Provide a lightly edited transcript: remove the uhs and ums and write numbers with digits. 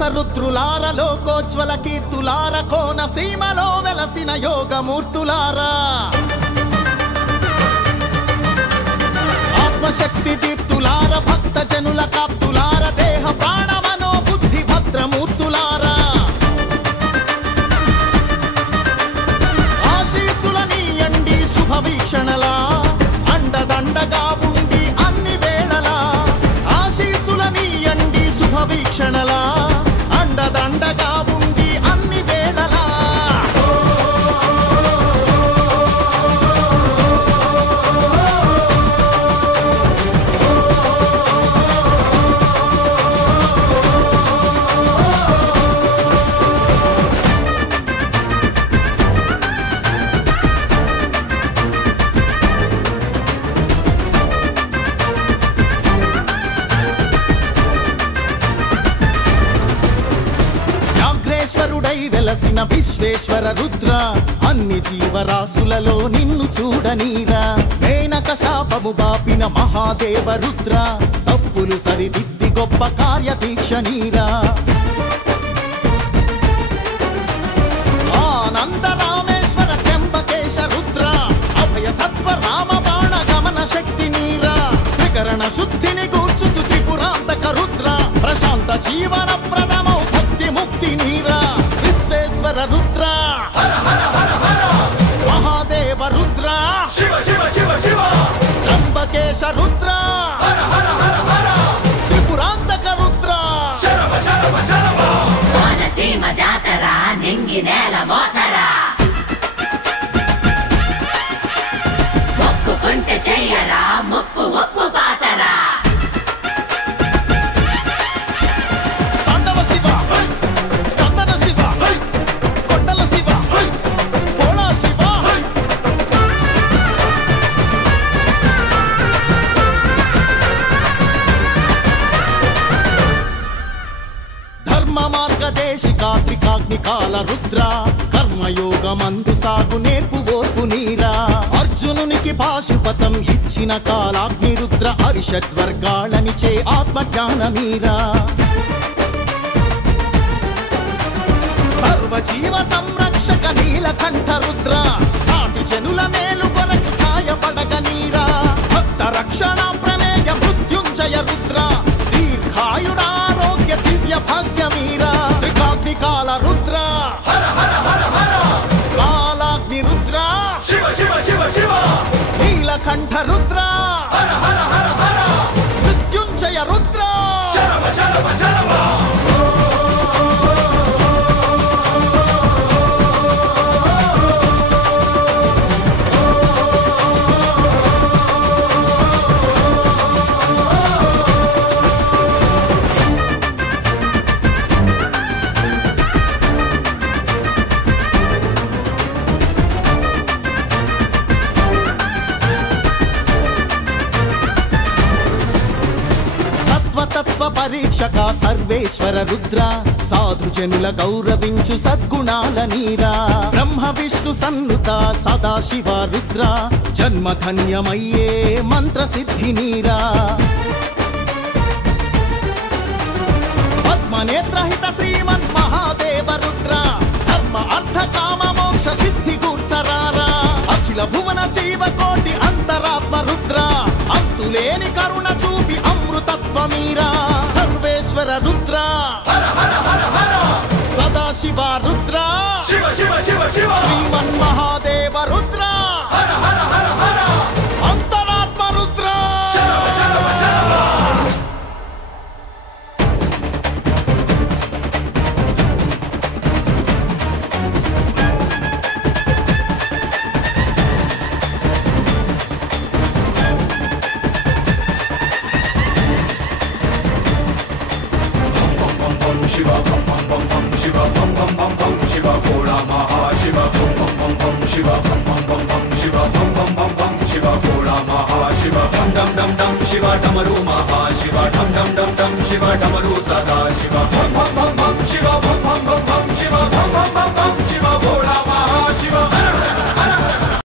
మానస రుద్రులార లోకోజ్వల కీర్తులార కోన సీమలో వెలసిన యోగమూర్తులారా ఆత్మశక్తి దీప్తులార భక్త జనుల కాప్తులార దేహ ప్రాణ మనో బుద్ధి భద్రమూర్తులారా ఆశీసులనీయండి శుభవీక్షణలా అండదండగా ఉండి అన్ని వేళలా ఆశీసులనీయండి శుభవీక్షణలా అండదండగా ఉండి అన్ని వేళలా ఈశ్వరుడై వెలసిన విశ్వేశ్వర రుద్ర అన్ని జీవరాశులలో నిన్ను చూడనీరా మేనక శాపము బాపిన మహాదేవ రుద్ర తప్పులు సరిదిద్ది గొప్ప కార్యదీక్ష నీరా ఆనంద రామేశ్వర త్ర్యంబకేశ రుద్ర అభయ సత్వ రామ బాణ గమన శక్తి నీరా త్రికరణ శుద్ధిని గూర్చుచు త్రిపురాంతక రుద్ర ప్రశాంత జీవన ప్రదమౌ భక్తి ముక్తి నీరా విశ్వేశ్వర రుద్ర హర హర హర హర మహాదేవ రుద్ర శివ శివ శివ శివ త్ర్యంబకేశ రుద్ర హర హర హర హర త్రిపురాంతక రుద్ర శరవ శరవ శరవ కోనసీమ జాతర నింగి నేల మోతర మొక్కుకుంటే చెయ్యరా ముప్పు ఒప్పు పాతరా త్రికాగ్నికాల రుద్ర కర్మయోగమందు సాగు నేర్పు ఓర్పు నీరా అర్జునునికి పాశుపతం ఇచ్చిన కాలాగ్ని రుద్ర అరిషడ్వర్గాళనిచే ఆత్మజ్ఞానమీరా సర్వజీవ సంరక్షక నీలకంఠ రుద్ర సాటి జనుల మేలు కొరకు సాయపడగ నీరా భక్త రక్షణ ప్రమేయ మృత్యుంజయ రుద్ర దీర్ఘాయురారోగ్య దివ్య భాగ్యమీరా త్రికాగ్నికాల రుద్ర హర హర హర హర కాలాగ్ని రుద్ర శివ శివ శివ శివ నీలకంఠ రుద్ర హర హర హర హర మృత్యుంజయ రుద్ర శరవ శరవ శరవ పరీక్షక సర్వేశ్వర రుద్ర సాధు జనుల గౌరవించు సద్గుణాల నీరా బ్రహ్మ విష్ణు సన్నుత సదాశివ రుద్ర జన్మధన్యమయ్యే మంత్ర సిద్ధి నీరా పద్మనేత్రహిత శ్రీమన్ మహాదేవ రుద్ర ధర్మ అర్థ కామ మోక్ష సిద్ధి కూర్చరారా అఖిల భువన జీవకోటి అంతరాత్మ రుద్ర అంతులేని కరుణ చూపి అమృతత్వమీరా సర్వేశ్వర రుద్ర హర హర హర హర సదాశివ రుద్ర శివ శివ శివ శివ శ్రీమన్ మహాదేవ రుద్ర హర హర హర హర అంతరాత్మ Rudra శరవ శరవ శరవ Shiva bum bum bum bum Shiva bum bum bum bum Shiva Bhola Maha Shiva bum bum bum bum Shiva bum bum bum bum Shiva bum bum bum bum Shiva Bhola Maha Shiva dum dum dum dum Shiva Damaru Maha Shiva dum dum dum dum Shiva Damaru Sada Shiva bum bum bum bum Shiva